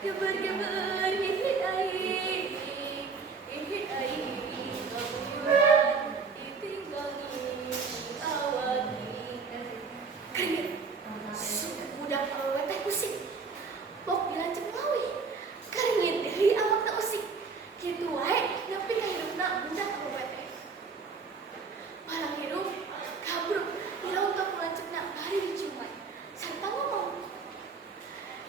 Geber-geber hihit ai, hihit ai, kabuyuran ditinggali awaki. Keringet, sudah budak awewe teh usik, pok dilancep lawi. Keringet deui awak teh usik, kitu wae nepi ka hidupna budak awewe teh. Barang hirup, gabruk, dirontok melancepna bari diciuman, sarta ngomong,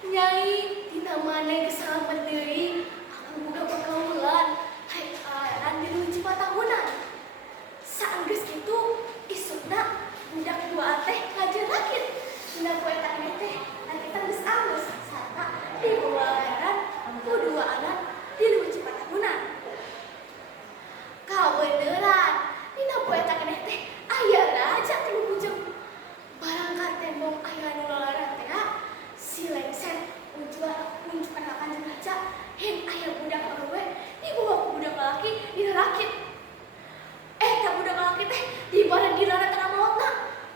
Nyai, dina maneh kesalamet deui, aku boga pagaweulan, hayang aran di leuwih Cipatahunan. Saenggeus kitu, isukna budak duaan teh ngajeun rakit. Dina poe tadi teh, rakitna geus alus, sarta dibawa aran ku dua anak di leuwih Cipatahunan. Kabeneran, dina poe tadi teh aya raja tilu bujeng. Barang katembong aya nu lalaran teh si lengser unjukan akan raja hen aya budak awewe dibawa ku budak lalaki dina rakit. Eta budak lalaki teh dibaren di rana tengah maotna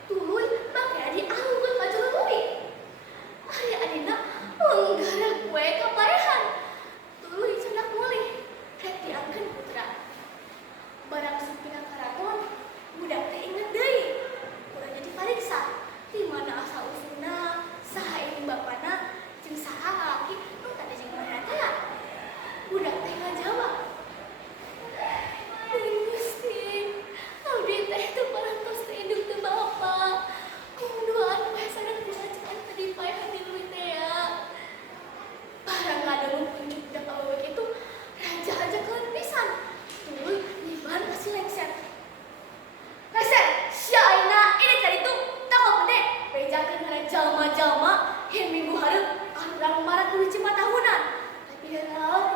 tuluy make dialungkeun ka jero leuwih. Ari adina enggareg we kapaehan tuluy cendak meulih rek diangkeun putra. Barang supina karaton budak teh inget deui ulah jadi pariksa di mana asal usulna saha ini bapana jeung saha lalaki nu tadi jeung parantina. Budak teh ngajawab, Gusti, abdi teh teu parantos teh induk teu bapa. Kudu duaan bae sadar dilacekan tadi paehan di leuwih teh ya. Barang ngadeung kunjuk budak awewe kitu, raja ajakeun pisan. Tuluy nyiban ka si lengser. Lengser, sia ayeuna ini cari tu takon gede, bejakeun kana jalma-jalma hen minggu hareup anu urang marak leuwih Cipatahunan. Tapi heula